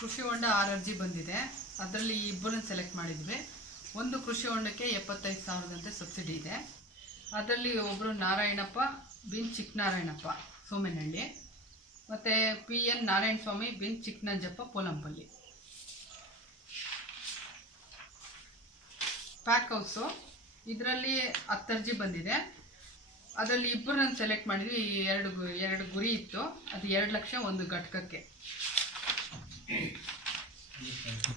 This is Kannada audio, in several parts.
ಕೃಷಿ ಹೊಂಡ ಆರು ಅರ್ಜಿ ಬಂದಿದೆ. ಅದರಲ್ಲಿ ಇಬ್ಬರನ್ನ ಸೆಲೆಕ್ಟ್ ಮಾಡಿದ್ವಿ. ಒಂದು ಕೃಷಿ ಹೊಂಡಕ್ಕೆ ಎಪ್ಪತ್ತೈದು ಸಾವಿರದಂತೆ ಸಬ್ಸಿಡಿ ಇದೆ. ಅದರಲ್ಲಿ ಒಬ್ಬರು ನಾರಾಯಣಪ್ಪ, ಬಿನ್ ಚಿಕ್ಕನಾರಾಯಣಪ್ಪ ಸೋಮೇನಹಳ್ಳಿ. ಮತ್ತು ಪಿ ಎನ್ ನಾರಾಯಣ ಸ್ವಾಮಿ ಬಿನ್ ಚಿಕ್ಕನಂಜಪ್ಪ ಪೋಲಂಪಲ್ಲಿ ಪ್ಯಾಕ್ ಹೌಸು ಇದರಲ್ಲಿ ಹತ್ತು ಅರ್ಜಿ ಬಂದಿದೆ. ಅದರಲ್ಲಿ ಇಬ್ಬರನ್ನು ಸೆಲೆಕ್ಟ್ ಮಾಡಿದ್ವಿ. ಎರಡು ಎರಡು ಗುರಿ ಇತ್ತು. ಅದು ಎರಡು ಲಕ್ಷ ಒಂದು ಘಟಕಕ್ಕೆ.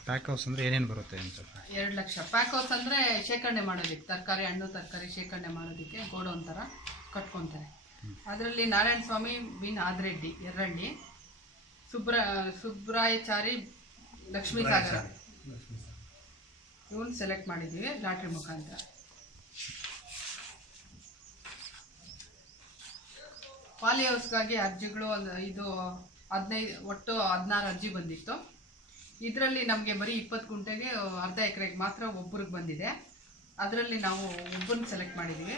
ಪ್ಯಾಕ್ ಹೌಸ್ ಅಂದರೆ ಏನೇನು ಬರುತ್ತೆ ಅಂತ ಎರಡು ಲಕ್ಷ. ಪ್ಯಾಕ್ ಹೌಸ್ ಅಂದರೆ ಶೇಖರಣೆ ಮಾಡೋದಕ್ಕೆ ತರಕಾರಿ ಹಣ್ಣು ತರಕಾರಿ ಶೇಖರಣೆ ಮಾಡೋದಕ್ಕೆ ಗೋಡೌನ್ ಥರ ಕಟ್ಕೊತಾರೆ. ಅದರಲ್ಲಿ ನಾರಾಯಣ ಸ್ವಾಮಿ ಬಿನ್ ಆದ್ರೆಡ್ಡಿ ಎರಳ್ಳಿ ಸುಬ್ರ ಸುಬ್ರಾಯಚಾರಿ ಲಕ್ಷ್ಮೀ ಸಾಗರ. ಇವನ್ ಸೆಲೆಕ್ಟ್ ಮಾಡಿದ್ದೀವಿ ಲಾಟ್ರಿ ಮುಖಾಂತರ. ಪಾಲಿ ಹೌಸ್ಗಾಗಿ ಅರ್ಜಿಗಳು ಒಂದು ಇದು ಹದಿನೈದು ಒಟ್ಟು ಹದಿನಾರು ಅರ್ಜಿ ಬಂದಿತ್ತು. ಇದರಲ್ಲಿ ನಮಗೆ ಬರೀ ಇಪ್ಪತ್ತು ಗುಂಟೆಗೆ ಅರ್ಧ ಎಕರೆಗೆ ಮಾತ್ರ ಒಬ್ಬರಿಗೆ ಬಂದಿದೆ. ಅದರಲ್ಲಿ ನಾವು ಒಬ್ಬರನ್ನ ಸೆಲೆಕ್ಟ್ ಮಾಡಿದ್ದೀವಿ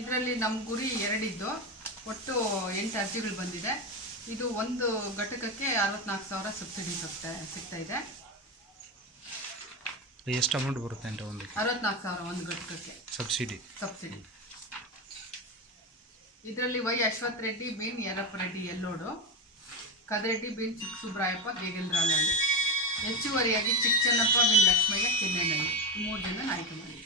ಇದರಲ್ಲಿ ನಮ್ಮ ಗುರಿ ಎರಡಿದ್ದು. ಒಟ್ಟು ಎಂಟು ಅರ್ಜಿಗಳು ಬಂದಿದೆ. ಇದು ಒಂದು ಘಟಕಕ್ಕೆ ಅರವತ್ನಾಲ್ಕು ಸಾವಿರ ಸಬ್ಸಿಡಿ ಸಿಗ್ತಾ ಸಿಗ್ತಾ ಇದೆ. ಎಷ್ಟು ಅಮೌಂಟ್ ಬರುತ್ತೆ ಅಂತ ಒಂದು? ಅರವತ್ನಾಲ್ಕು ಸಾವಿರ ಒಂದು ಘಟಕಕ್ಕೆ. ಸಬ್ಸಿಡಿ ಸಬ್ಸಿಡಿ ಇದರಲ್ಲಿ ವೈ ಅಶ್ವಥ್ ರೆಡ್ಡಿ ಬಿನ್ ಯರಪ್ಪ ರೆಡ್ಡಿ ಎಲ್ಲೋಡು. ಕದರೆಡ್ಡಿ ಬಿನ್ ಚಿಕ್ಕ ಸುಬ್ರಾಯಪ್ಪ ಬೇಗೇಂದ್ರನಹಳ್ಳಿ ಹೆಚ್ಚುವರಿಯಾಗಿ ಚಿಕ್ಕ ಚನ್ನಪ್ಪ ಬಿನ್ ಲಕ್ಷ್ಮಯ್ಯ ಚೆನ್ನೈನಲ್ಲಿ ಮೂರು ಜನ ಆಯ್ಕೆ ಮಾಡಿ